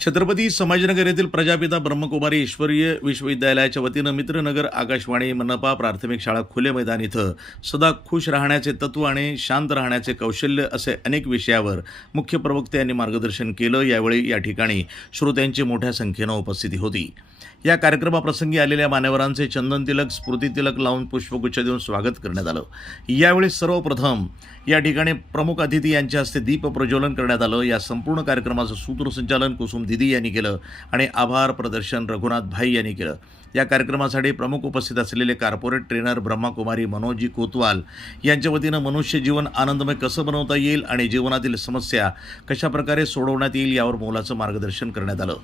छत्रपती संभाजीनगर येथील प्रजापिता ब्रह्मकुमारी ईश्वरीय विश्वविद्यालयाच्या वतीनं मित्रनगर आकाशवाणी मनपा प्राथमिक शाळा खुले मैदान इथं सदा खुश राहण्याचे तत्व आणि शांत राहण्याचे कौशल्य असे अनेक विषयावर मुख्य प्रवक्ते यांनी मार्गदर्शन केलं। यावेळी या ठिकाणी श्रोत्यांची मोठ्या संख्येनं उपस्थिती होती। या कार्यक्रमाप्रसंगी आलेल्या मान्यवरांचे चंदन तिलक, स्मृती तिलक लावून पुष्पगुच्छ देऊन स्वागत करण्यात आलं। यावेळी सर्वप्रथम या ठिकाणी प्रमुख अतिथी यांच्या हस्ते दीप प्रज्वलन करण्यात आलं। या संपूर्ण कार्यक्रमाचं सूत्रसंचालन कुसुम दिदी यांनी केलं आणि आभार प्रदर्शन रघुनाथ भाई यांनी केलं। या कार्यक्रमासाठी प्रमुख उपस्थित असलेले कॉर्पोरेट ट्रेनर ब्रह्माकुमारी मनोजी कोतवाल यांच्या वतीनं मनुष्य जीवन आनंदमय कसं बनवता येईल आणि जीवनातील समस्या कशाप्रकारे सोडवण्यात येईल यावर मोलाचं मार्गदर्शन करण्यात आलं।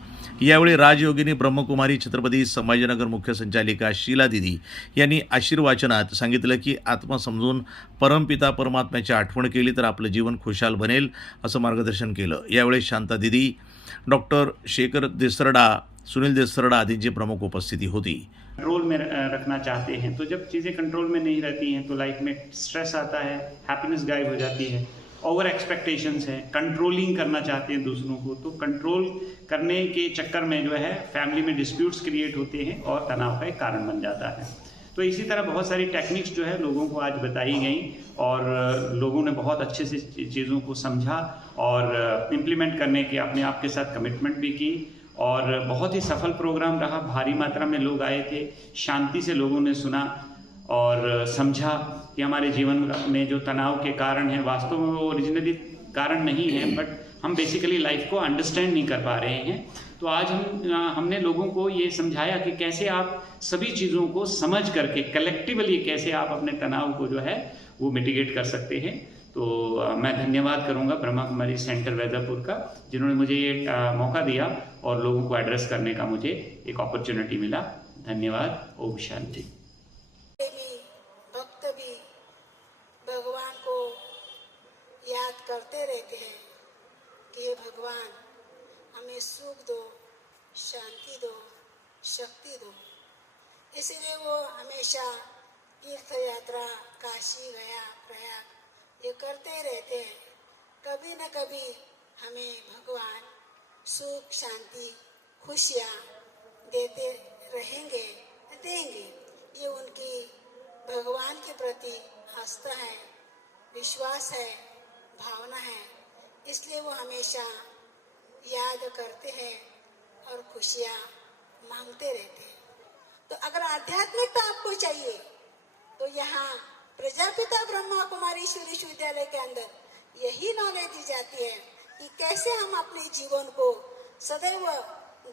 यावेळी राजयोगिनी ब्रह्मकुमारी छत्रपती संभाजीनगर मुख्य संचालिका शीला दिदी यांनी आशीर्वाचनात सांगितलं की आत्मा समजून परमपिता परमात्म्याची आठवण केली तर आपलं जीवन खुशाल बनेल असं मार्गदर्शन केलं। यावेळी शांता दिदी, डॉक्टर शेखर देसरडा, सुनील देसरडा आदींची प्रमुख उपस्थिति होती। कंट्रोल में रखना चाहते हैं तो जब चीज़ें कंट्रोल में नहीं रहती हैं तो लाइफ में स्ट्रेस आता है, हैप्पीनेस गायब हो जाती है, ओवर एक्सपेक्टेशंस है, कंट्रोलिंग करना चाहते हैं दूसरों को, तो कंट्रोल करने के चक्कर में जो है फैमिली में डिस्प्यूट्स क्रिएट होते हैं और तनाव का एक कारण बन जाता है। तो इसी तरह बहुत सारी टेक्निक्स जो है लोगों को आज बताई गई और लोगों ने बहुत अच्छे से चीज़ों को समझा और इम्प्लीमेंट करने के अपने आप के साथ कमिटमेंट भी की और बहुत ही सफल प्रोग्राम रहा। भारी मात्रा में लोग आए थे, शांति से लोगों ने सुना और समझा कि हमारे जीवन में जो तनाव के कारण हैं वास्तव में वो ओरिजिनली कारण नहीं है, बट हम बेसिकली लाइफ को अंडरस्टैंड नहीं कर पा रहे हैं। तो आज हमने लोगों को ये समझाया कि कैसे आप सभी चीज़ों को समझ करके कलेक्टिवली कैसे आप अपने तनाव को जो है वो मिटिगेट कर सकते हैं। तो मैं धन्यवाद करूंगा ब्रह्मा कुमारी सेंटर वैजापुर का, जिन्होंने मुझे ये मौका दिया और लोगों को एड्रेस करने का मुझे एक अपॉर्चुनिटी मिला। धन्यवाद। ओम शांति। भक्त भी भगवान को याद करते रहते हैं कि हे भगवान हमें सुख दो, शांति दो, शक्ति दो। इसलिए वो हमेशा तीर्थ यात्रा काशी गया, प्रयाग ये करते रहते हैं। कभी न कभी हमें भगवान सुख, शांति, खुशियाँ देते रहेंगे, देंगे। ये उनकी भगवान के प्रति आस्था है, विश्वास है, भावना है। इसलिए वो हमेशा याद करते हैं और खुशियाँ मांगते रहते हैं। तो अगर आध्यात्मिकता आपको चाहिए तो यहाँ प्रजापिता ब्रह्मा कुमारी ईश्वरीय विश्वविद्यालय के अंदर यही नॉलेज दी जाती है कि कैसे हम अपने जीवन को सदैव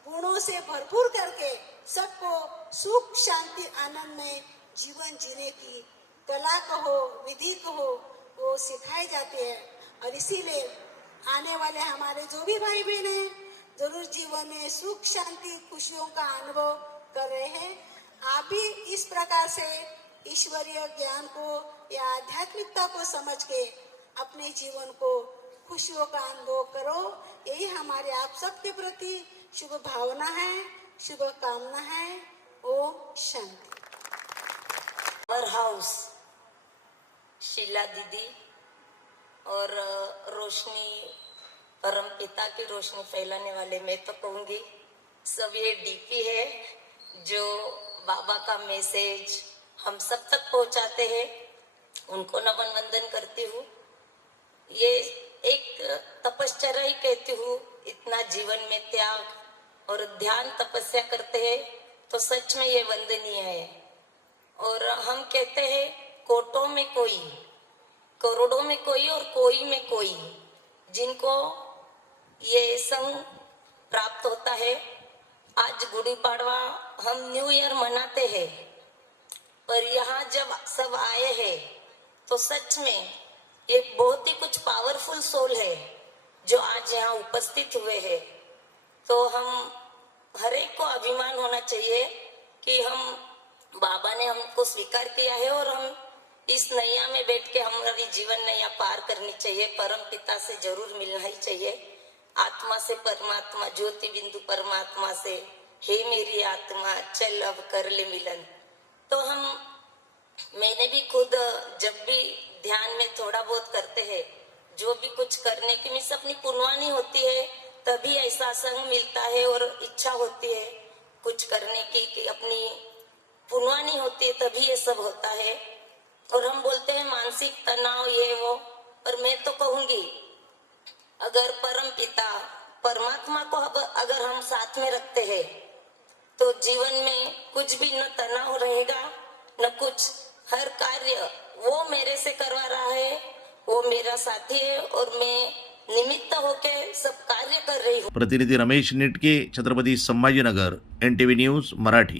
गुणों से भरपूर करके सबको सुख, शांति, आनंद में जीवन जीने की कला कहो, विधि कहो, वो सिखाई जाती है। और इसीलिए आने वाले हमारे जो भी भाई बहन हैं जरूर जीवन में सुख, शांति, खुशियों का अनुभव कर रहे हैं। आप भी इस प्रकार से ईश्वरीय ज्ञान को या आध्यात्मिकता को समझ के अपने जीवन को खुशियों का अनुभव करो। यही हमारे आप सबके प्रति शुभ भावना है, शुभ कामना है। ओम शांति। पावर हाउस शीला दीदी और रोशनी, परम पिता की रोशनी फैलाने वाले मैं तो कहूँगी सब ये डीपी है जो बाबा का मैसेज हम सब तक पहुंचाते हैं। उनको नमन वंदन करती हूँ। ये एक तपश्चर्या ही कहती हूँ। इतना जीवन में त्याग और ध्यान तपस्या करते हैं तो सच में ये वंदनीय है। और हम कहते हैं कोटों में कोई, करोड़ों में कोई और कोई में कोई, जिनको ये संग प्राप्त होता है। आज गुड़ी पाड़वा हम न्यू ईयर मनाते हैं, पर यहाँ जब सब आए हैं तो सच में एक बहुत ही कुछ पावरफुल सोल है जो आज यहाँ उपस्थित हुए हैं। तो हम हर एक को अभिमान होना चाहिए कि हम बाबा ने हमको स्वीकार किया है और हम इस नैया में बैठ के हमारी जीवन नैया पार करनी चाहिए। परम पिता से जरूर मिलना ही चाहिए। आत्मा से परमात्मा, ज्योति बिंदु परमात्मा से, हे मेरी आत्मा चल अब कर ले मिलन। तो मैंने भी खुद जब भी ध्यान में थोड़ा बहुत करते हैं, जो भी कुछ करने की मीन्स अपनी पुनवानी होती है तभी ऐसा संग मिलता है और इच्छा होती है कुछ करने की कि अपनी पुनवानी होती है, तभी ये सब होता है। और हम बोलते हैं मानसिक तनाव ये वो, और मैं तो कहूंगी अगर परम पिता परमात्मा को अगर हम साथ में रखते हैं तो जीवन में कुछ भी न तनाव रहेगा न कुछ। हर कार्य वो मेरे से करवा रहा है, वो मेरा साथी है और मैं निमित्त होके सब कार्य कर रही हूँ। प्रतिनिधी रमेश निटके, छत्रपती संभाजीनगर, NTV न्यूज मराठी।